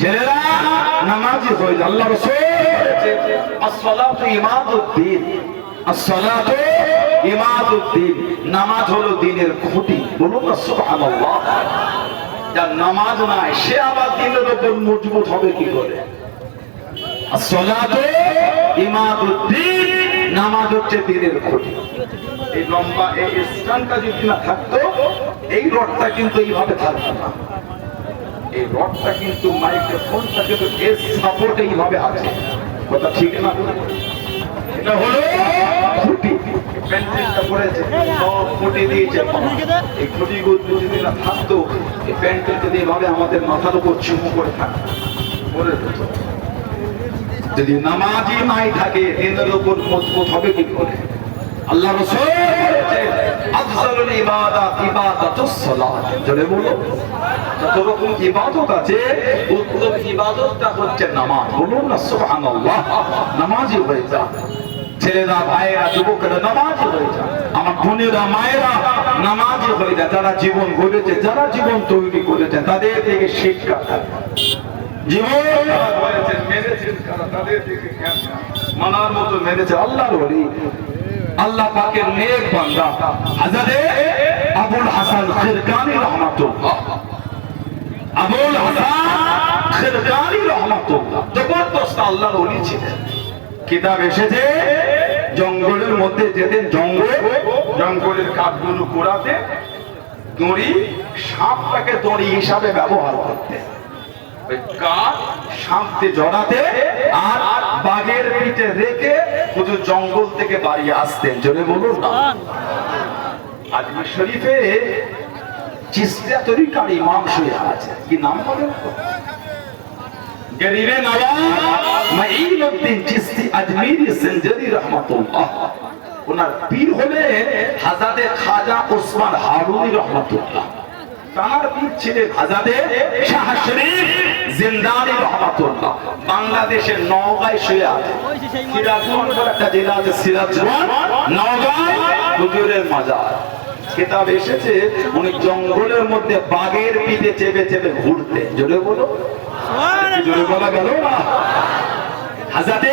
ছেলেরা, নামাজি হইল আল্লাহ রসুল। ইমাদুদ্দিন। আসসালাতু ইমাদুদ্দিন। নামাজ হলো দিনের খুঁটি। বলুন না, সুবহানাল্লাহ। যার নামাজ নাই, সে আবার দিনের উপর মজবুত হবে কি করে? আসসালাতু ইমাদুদ্দিন। নামাজ হচ্ছে দিনের খুঁটি। এই লম্বা, এই স্থানটা যদি না থাকতো, এই রডটা কিন্তু এইভাবে থাকতো না। এই রডটা কিন্তু মাইক্রোফোনটা কিন্তু আছে। কথা ঠিক না? এটা হলো পড়েছে সব দিয়েছে। এই যদি না থাকতো, এই যদি এভাবে আমাদের মাথার উপর চুমু করে থাকতো পড়ে যেত যদি নামাজি নাই থাকে দিনের উপর মজবুত হবে কি করে? আল্লাহ রসুল আফজালুল ইবাদাত ইবাদাতুস সালাত জোরে বলো। যত রকম ইবাদত আছে, উত্তম ইবাদতটা হচ্ছে নামাজ। বলুন না, সুবহানাল্লাহ নামাজি হয়ে যা ছেলেরা, ভাইয়েরা, যুবকেরা নামাজি হয়ে যা আমার বোনেরা, মায়েরা নামাজি হয়ে যায় যারা জীবন গড়েছে, যারা জীবন তৈরি করেছে, তাদের থেকে শিক্ষা জীবন মেরেছেন তাদের থেকে। মানার মতো মেরেছে আল্লাহর ওলি। আল্লাহ পাকের নেক বান্দা। হাজারে আবুল হাসান খিরকানি রহমাতুল্লাহ। আবুল হাসান খিরকানি রহমাতুল্লাহ। জবরদস্ত আল্লাহর ওলি ছিলেন। কিতাব এসেছে, জঙ্গলের মধ্যে যেতেন জঙ্গল, জঙ্গলের কাঠগুলো কুড়াতে দড়ি সাপটাকে দড়ি হিসাবে ব্যবহার করতেন। সাপতে জড়াতে আর বাঘের পিঠে রেখে জঙ্গল থেকে বাড়ি আসতেন। জোরে বলুন। শরীফে চিস্তিয়া তরিকার ইমাম আছে। কি নাম গরিবে মাইনুদ্দিন চিস্তি ওনার পীর হলেন হাজাদে খাজা ওসমান হারুনি রহমাতুল্লাহ। তার পীর ছিলেন শাহ শরীফ জিন্দানি রহমাতুল্লাহ। বাংলাদেশের নওগাঁয় সিরাজগঞ্জ একটা জেলা আছে, সিরাজগঞ্জ। নওগাঁয় হুজুরের মাজার। এসেছে, উনি জঙ্গলের মধ্যে বাঘের পিঠে চেপে চেপে ঘুরতে। জোরে বলো। জোরে বলা গেল না? হাজাতে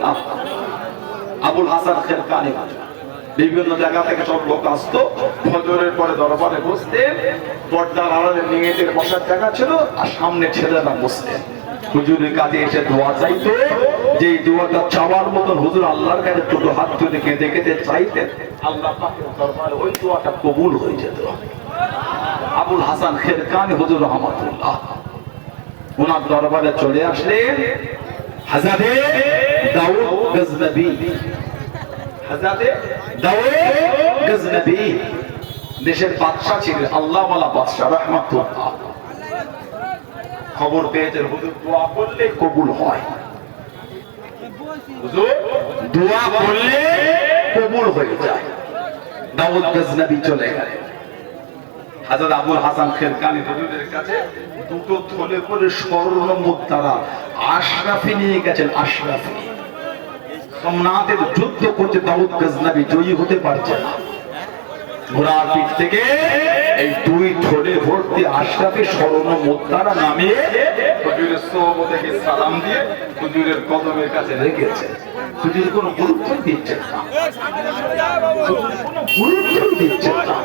না বসতেন সামনে ছেলেরা বসতেন হুজুরের এসে চাইতো যে দোয়াটা চাওয়ার মতন হুজুর আল্লাহর কাছে দুটো হাত তুলে কেঁদে কেঁদে চাইতেন আল্লাহ দরবারে ওই দোয়াটা কবুল হয়ে যেত। আবুল হাসান খেরকানি হুজুর রহমতুল্লাহ। ওনার দরবারে চলে আসলেন হাজারে দেশের বাদশাহ ছিলেন আল্লাহ ওয়ালা বাদশাহ রহমাতুল্লাহ। খবর পেয়েছেন হুজুর দোয়া করলে কবুল হয়। দোয়া করলে কবুল হয়ে যায়। দাউদ গজনবী চলে গেলেন। হাজার আবুল হাসান খেরকানি হুজুরের কাছে দুটো থলে করে স্বর্ণ মুদ্রা আশরাফি নিয়ে গেছেন, আশরাফি। সোমনাথের যুদ্ধ করতে দাউদ গজনবী জয়ী হতে পারছে না। ঘোড়ার পিঠ থেকে এই দুই থলে ভর্তি আশরাফি স্বর্ণ মুদ্রা নামিয়ে হুজুরের সোহবতে সালাম দিয়ে হুজুরের কদমের কাছে রেখেছে। হুজুর কোনো গুরুত্ব দিচ্ছেন না। কোনো গুরুত্ব দিচ্ছেন না।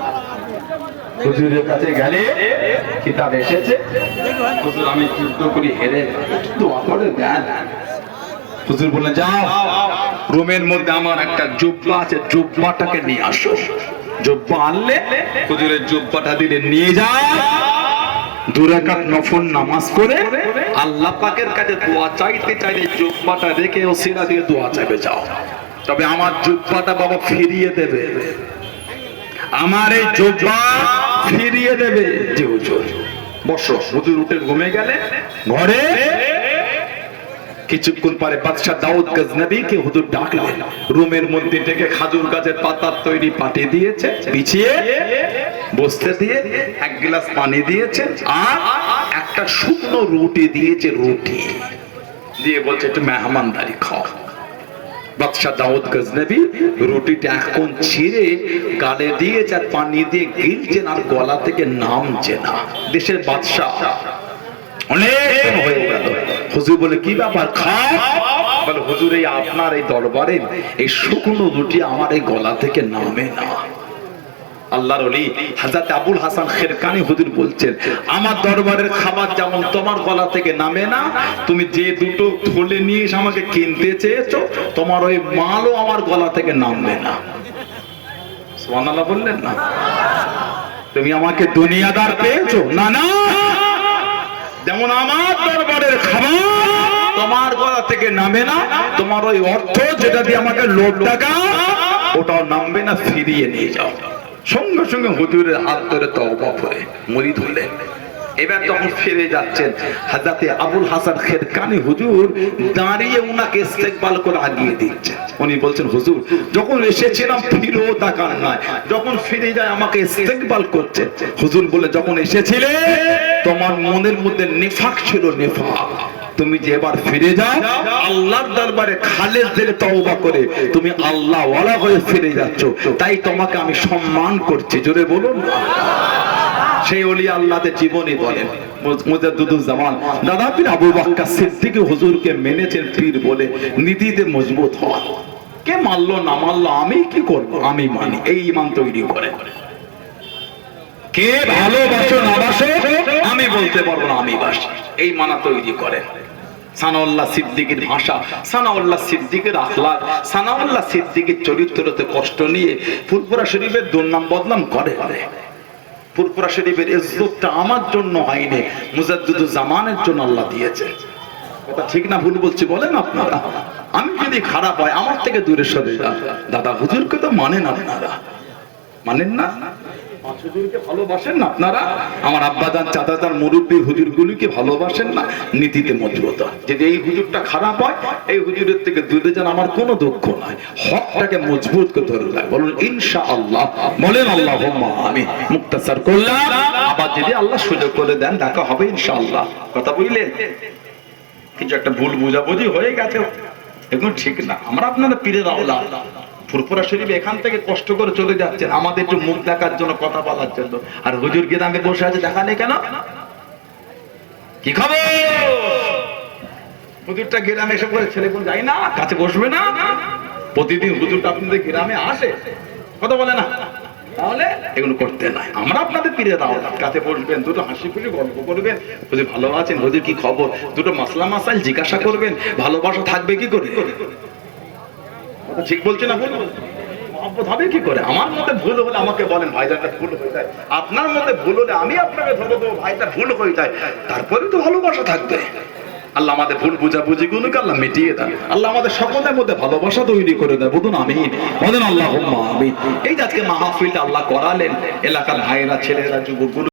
হুজুরের কাছে গেলে কিতাব এসেছে। হুজুর, আমি যুদ্ধ করি হেরে দোয়া করে দেন। হুজুর বললেন, যাও, রুমের মধ্যে আমার একটা জুব্বা আছে, জুব্বাটাকে নিয়ে আসো। জুব্বা আনলে হুজুরের জুব্বাটা দিলে নিয়ে যাও। দুরাকাত নফল নামাজ করে আল্লাহ পাকের কাছে দোয়া চাইতে চাইলে জুব্বাটা রেখে ও সিরা দিয়ে দোয়া চাইবে, যাও। তবে আমার জুব্বাটা বাবা ফিরিয়ে দেবে। আমার এই জোব্বা ফিরিয়ে দেবে। জি হুজুর। বসো। হুজুর উঠে ঘুমে গেলে ঘরে কিছুক্ষণ পরে বাদশাহ দাউদ গজনবীকে হুজুর ডাকলেন। রুমের মধ্যে থেকে খাজুর গাছের পাতার তৈরি পাটি দিয়েছে বিছিয়ে বসতে দিয়ে এক গ্লাস পানি দিয়েছে আর একটা শুকনো রুটি দিয়েছে রুটি। দিয়ে বলছে একটু মেহমানদারি খাও। বাদশাহ দাউদ গজনবী রুটিটা এখন ছিঁড়ে গালে দিয়েছে আর পানি দিয়ে গিলছেন আর গলা থেকে নামছে না। দেশের বাদশাহ অনেক হয়ে গেল। হুজুর বলে, কি ব্যাপার খাও বলে, হুজুর, এই আপনার এই দরবারে এই শুকনো রুটি আমার এই গলা থেকে নামে না। আল্লাহর অলি হাজরত আবুল হাসান খেরকানি হুজুর বলছেন, আমার দরবারের খাবার যেমন তোমার গলা থেকে নামে না, তুমি যে দুটো থলে নিয়ে এসে আমাকে কিনতে চেয়েছো, তোমার ওই মালও আমার গলা থেকে নামবে না। বললেন না। তুমি আমাকে দুনিয়াদার পেয়েছ? না না। যেমন আমার দরবারের খাবার তোমার গলা থেকে নামে না, তোমার ওই অর্থ যেটা দিয়ে আমাকে লোভ টাকা ওটাও নামবে না, ফিরিয়ে নিয়ে যাও। সঙ্গে সঙ্গে হুজুরের হাত ধরে তওবা করে মুড়ি ধরলেন। এবার যখন ফিরে যাচ্ছেন হাজাতে আবুল হাসান খেরকানি হুজুর দাঁড়িয়ে উনাকে ইস্তেকবাল করে আগিয়ে দিচ্ছেন উনি বলছেন, হুজুর, যখন এসেছিলাম ফিরেও তাকান নাই, যখন ফিরে যায় আমাকে ইস্তেকবাল করছে। হুজুর বলে যখন এসেছিলে, তোমার মনের মধ্যে নেফাক ছিল নেফাক। তুমি যে এবার ফিরে যাও আল্লাহর দরবারে খালেদ দিলে তওবা করে তুমি আল্লাহ ওয়ালা হয়ে ফিরে যাচ্ছ। তাই তোমাকে আমি সম্মান করছি। জোরে বলুন সেই অলি আল্লাহদের জীবনী বলেন। দাদা পীর আবু বাক্কা সিদ্দিক হুজুরকে মেনেছেন পীর বলে নীতিতে মজবুত হওয়া কে মানলো না মানলো আমি কি করব? আমি মানি। এই ইমান তৈরি করে। কে ভালোবাসো না বাসো আমি বলতে পারব না আমি বাসি। এই মানা তৈরি করেন সানাউল্লাহ সিদ্দিকের ভাষা, সানাউল্লাহ সিদ্দিকের আখলাক, সানাউল্লাহ সিদ্দিকের চরিত্রতে কষ্ট নিয়ে ফুলপুরা শরীফের দুর্নাম বদনাম করে। ফুরফুরা শরীফের ইজ্জতটা আমার জন্য হয়নি মুজাদ্দুদু জামানের জন্য আল্লাহ দিয়েছে। কথা ঠিক না ভুল বলছি, বলেন আপনারা। আমি যদি খারাপ হয়, আমার থেকে দূরে সরে দাদা, হুজুরকে তো মানেন আপনারা। মানেন না? হুজুরকে ভালোবাসেন না আপনারা? আমার আব্বাদান মুরব্বী ভালোবাসেন না। নীতিতে মজবুত। যদি এই হুজুরটা খারাপ হয়, এই হুজুরের থেকে দূরে যান, আমার কোনো দুঃখ নাই। হকটাকে মজবুত করে ধরে রাখ। বলুন ইনশা আল্লাহ বলেন আল্লাহ আমি করলাম। আবার যদি আল্লাহ সুযোগ করে দেন, দেখা হবে ইনশা আল্লাহ কথা বুঝলেন? কিছু একটা ভুল বুঝাবুঝি হয়ে গেছে। এখন ঠিক না। আমরা আপনারা পীরের আওলা ফুরফুরা শরীফ এখান থেকে কষ্ট করে চলে যাচ্ছেন আমাদের একটু মুখ দেখার জন্য, কথা বলার জন্য। আর হুজুর গ্রামে বসে আছে, দেখা নেই কেন? কি খবর? হুজুরটা গ্রামে এসে করে ছেলে কোন যাই না? কাছে বসবে না? প্রতিদিন হুজুরটা আপনাদের গ্রামে আসে। কথা বলে না। তাহলে এগুলো করতে নাই আমরা আপনাদের পীরে দাও কাছে বসবেন, দুটো হাসি খুশি গল্প করবেন। হুজুর ভালো আছেন, হুজুর কি খবর? দুটো মাসলা মাসাইল জিজ্ঞাসা করবেন। ভালোবাসা থাকবে কি করে? ঠিক বলছে না ভুল মহব্বত হবে কি করে? আমার মতে ভুল হলে আমাকে বলেন ভুল হয়ে যায়। আপনার মতে ভুল হলে আমি আপনাকে ধরে দেবো, ভাইটা ভুল হয়ে যায়। তারপরে তো ভালোবাসা থাকবে। আল্লাহ আমাদের ভুল আল্লাহ মিটিয়ে আল্লাহ আমাদের সকলের মধ্যে ভালোবাসা তৈরি করে দেয় বুঝুন আমি বলেন আল্লাহ আমি এই যে আজকে মাহফিলটা আল্লাহ করালেন, এলাকার ভাইয়েরা, ছেলেরা যুবকগুলো